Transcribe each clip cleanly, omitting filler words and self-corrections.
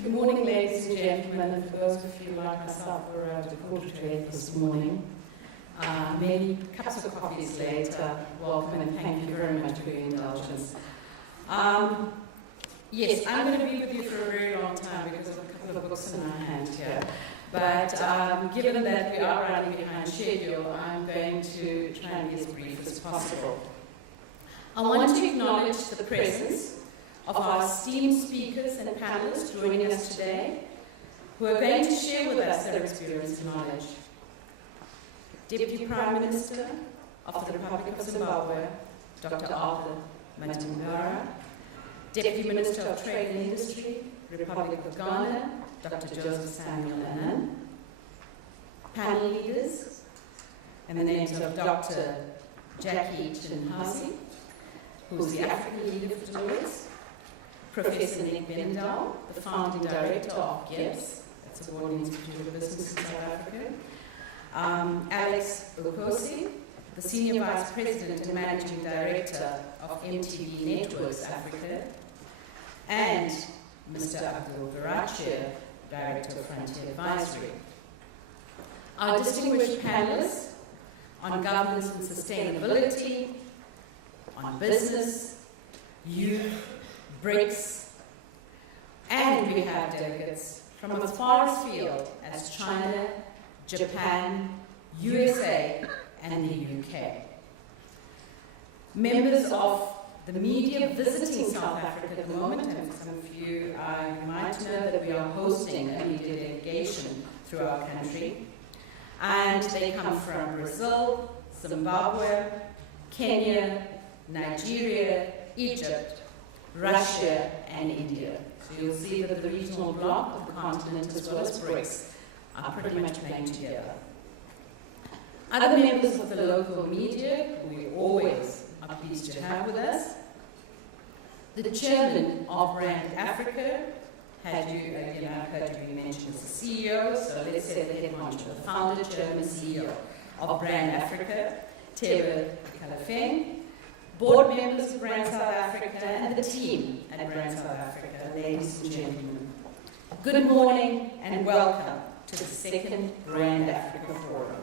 Good morning, ladies and gentlemen, and for those of you like myself who arrived at 7:45 this morning, many cups of coffees later, welcome and thank you very much for your indulgence. Yes, I'm going to be with you for a very long time because of a couple of books in my hand here. But given that we are running behind schedule, I'm going to try and be as brief as possible. I want to acknowledge the presence of our esteemed speakers and panelists joining us today, who are going to share with us their experience and knowledge. Deputy Prime Minister of the Republic of Zimbabwe, Dr. Arthur Matungara, Deputy Minister of Trade and Industry, Republic of Ghana, Dr. Joseph Samuel Annan, panel leaders, and the names of Dr. Jackie Chinhasi, who's the African leader for Deloitte, Professor Nick Bendal, the founding director of GIBS, that's a Board Institute of Business in South Africa, Alex Okosi, the Senior Vice President and Managing Director of MTV Networks Africa, and Mr. Abdul Garachir, Director of Frontier Advisory. Our distinguished panelists on governance and sustainability, on business, youth, BRICS, and we have delegates from as far afield as China, Japan, USA, and the UK. Members of the media visiting South Africa at the moment, and some of you might know that we are hosting a media delegation through our country, and they come from Brazil, Zimbabwe, Kenya, Nigeria, Egypt, Russia, and India. So you'll see that the regional bloc of the continent as well as BRICS are pretty much playing together. Other members of the local media, who we always are pleased to have with us, the chairman of Brand Africa, I've heard you mention as the CEO, so let's say the head honcho, the founder, chairman, CEO of Brand Africa, Tebe Kalafeng, board members of Brand South Africa, and the team at Brand South Africa, ladies and gentlemen. Good morning and welcome to the second Brand Africa Forum.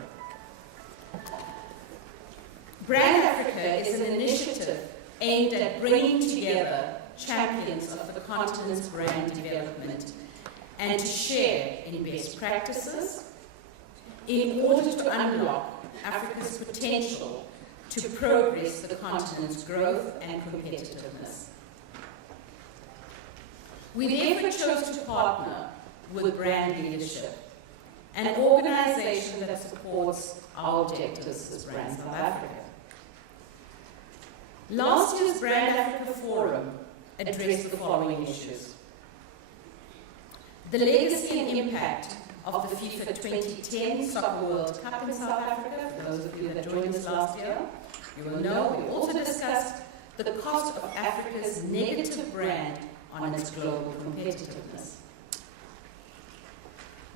Brand Africa is an initiative aimed at bringing together champions of the continent's brand development and to share in best practices in order to unlock Africa's potential to progress the continent's growth and competitiveness. We therefore chose to partner with Brand Leadership, an organization that supports our objectives as Brand South Africa. Last year's Brand Africa Forum addressed the following issues: the legacy and impact of the FIFA 2010 Soccer World Cup in South Africa. For those of you that joined us last year, you will know we also discussed the cost of Africa's negative brand on its global competitiveness.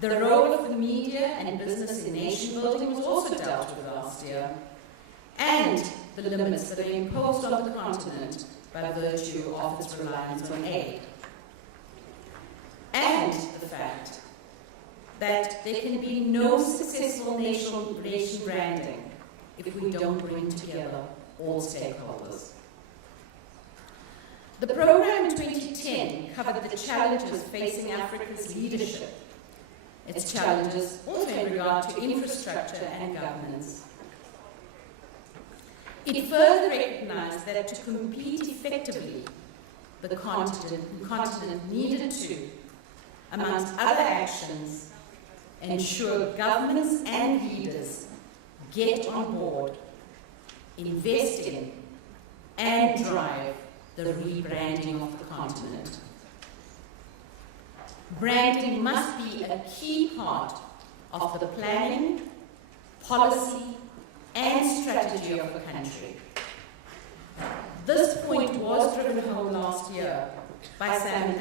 The role of the media and business in nation building was also dealt with last year, and the limits that are imposed on the continent by virtue of its reliance on aid. And the fact that there can be no successful nation branding if we don't bring together all stakeholders. The program in 2010 covered the challenges facing Africa's leadership, its challenges also in regard to infrastructure and governance. It further recognized that to compete effectively, the continent needed to, amongst other actions, ensure governments and leaders get on board, invest in, and drive the rebranding of the continent. Branding must be a key part of the planning, policy, and strategy of the country. This point was driven home last year by Simon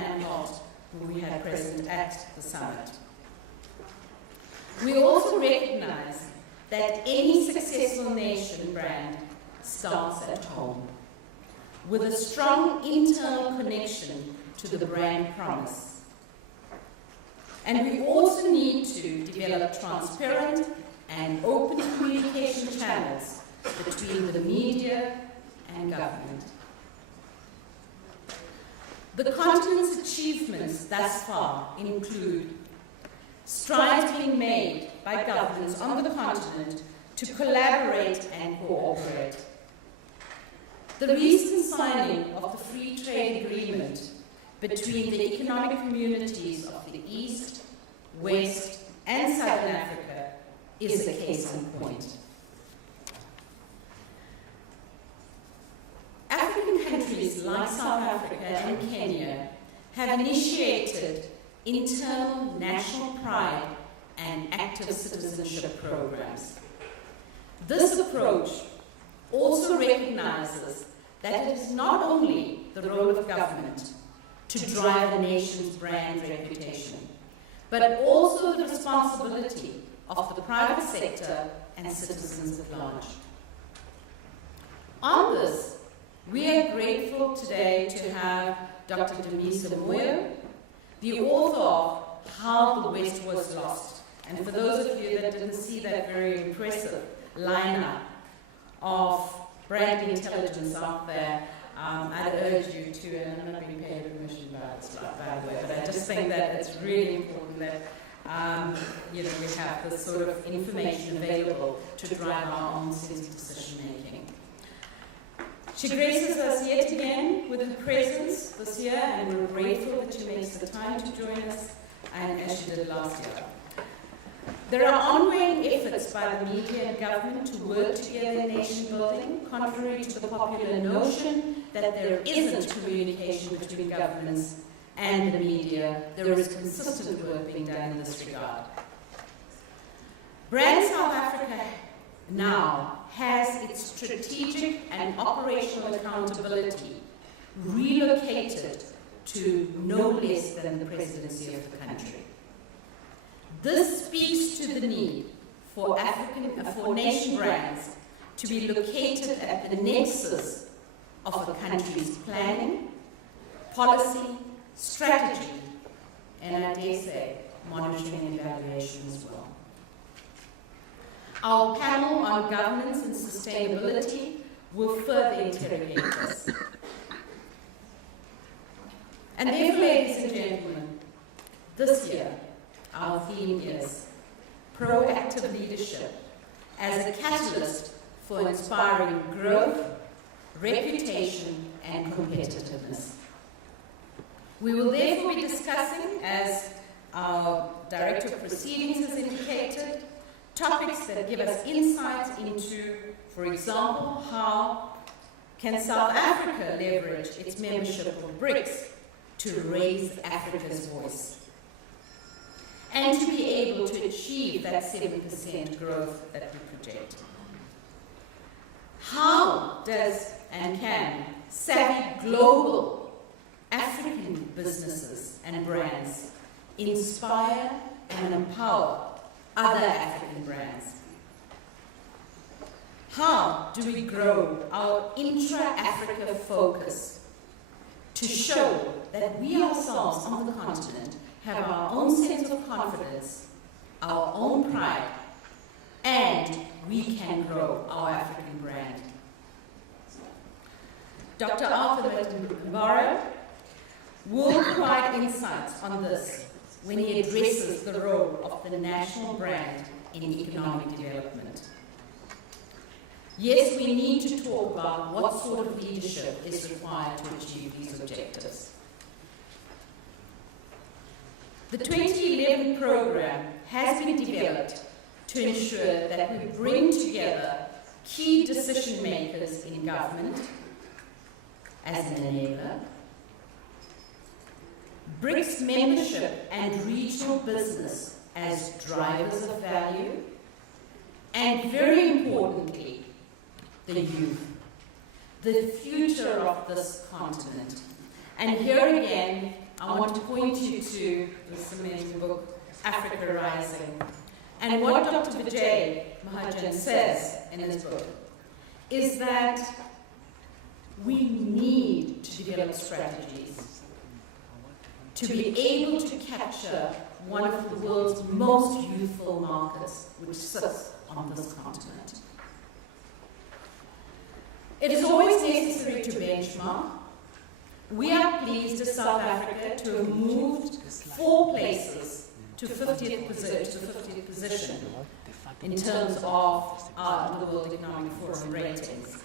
Anholt, who we had present at the summit. We also recognize that any successful nation brand starts at home, with a strong internal connection to the brand promise And we also need to develop transparent and open communication channels between the media and government. The continent's achievements thus far include strides being made by governments on the continent to collaborate and cooperate. The recent signing of the free trade agreement between the economic communities of the East, West, and Southern Africa is a case in point. African countries like South Africa and Kenya have initiated internal national pride and active citizenship programs. This approach also recognizes that it is not only the role of government to drive a nation's brand reputation, but also the responsibility of the private sector and citizens at large. On this, we are grateful today to have Dr. Dumisa Moyo, the author of How the West Was Lost. And for those of you that didn't see that very impressive lineup of brand intelligence out there, I'd urge you to, and I'm not being paid permission by the way, but I just think that it's really important that we have this sort of information available to drive our own sense of decision making. She graces us yet again with her presence this year, and we're grateful that she makes the time to join us, and as she did last year. There are ongoing efforts by the media and government to work together in nation building, contrary to the popular notion that there isn't communication between governments and the media. There is consistent work being done in this regard. Brand South Africa now has its strategic and operational accountability relocated to no less than the presidency of the country. This speaks to the need for nation brands to be located at the nexus of a country's planning, policy, strategy, and I dare say, monitoring and evaluation as well. Our panel on governance and sustainability will further interrogate this. And therefore, ladies and gentlemen, this year, our theme is proactive leadership as a catalyst for inspiring growth, reputation, and competitiveness. We will therefore be discussing, as our Director of Proceedings has indicated, topics that give us insights into, for example, how can South Africa leverage its membership of BRICS to raise Africa's voice, and to be able to achieve that 7% growth that we project. How does and can savvy global African businesses and brands inspire and empower other African brands? How do we grow our intra-Africa focus to show that we ourselves on the continent have our own sense of confidence, our own pride, and we can grow our African brand? Dr. Arthur Mbara will provide insights on this when he addresses the role of the national brand in economic development. Yes, we need to talk about what sort of leadership is required to achieve these objectives. The 2011 program has been developed to ensure that we bring together key decision makers in government as an enabler, BRICS membership and regional business as drivers of value, and very importantly, the youth, the future of this continent. And here again, I want to point you to this amazing book, Africa Rising. And what Dr. Vijay Mahajan says in his book is that we need to develop strategies to be able to capture one of the world's most youthful markets, which sits on this continent. It is always necessary to benchmark. We are pleased as South Africa to have moved 4 places to 50th position in terms of the World Economic Forum ratings.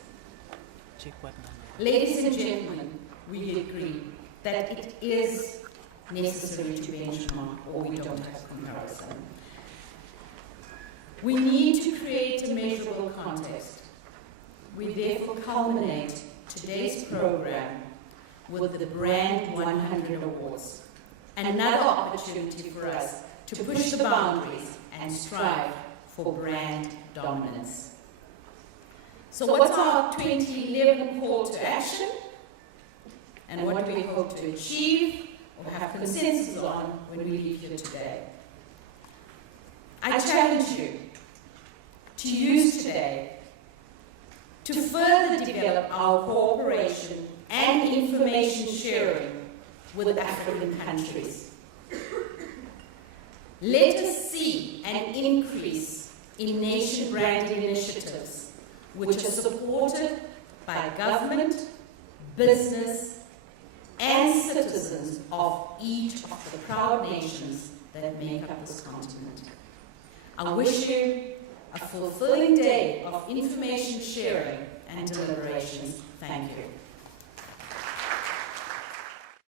Ladies and gentlemen, we agree that it is necessary to benchmark, or we don't have comparison. We need to create a measurable context. We therefore culminate today's program with the Brand 100 Awards, another opportunity for us to push the boundaries and strive for brand dominance. So what's our 2011 call to action? And what do we hope to achieve or have consensus on when we leave here today? I challenge you to use today to further develop our cooperation and information sharing with African countries. Let us see an increase in nation branding initiatives which are supported by government, business, and citizens of each of the proud nations that make up this continent. I wish you a fulfilling day of information sharing and deliberations. Thank you.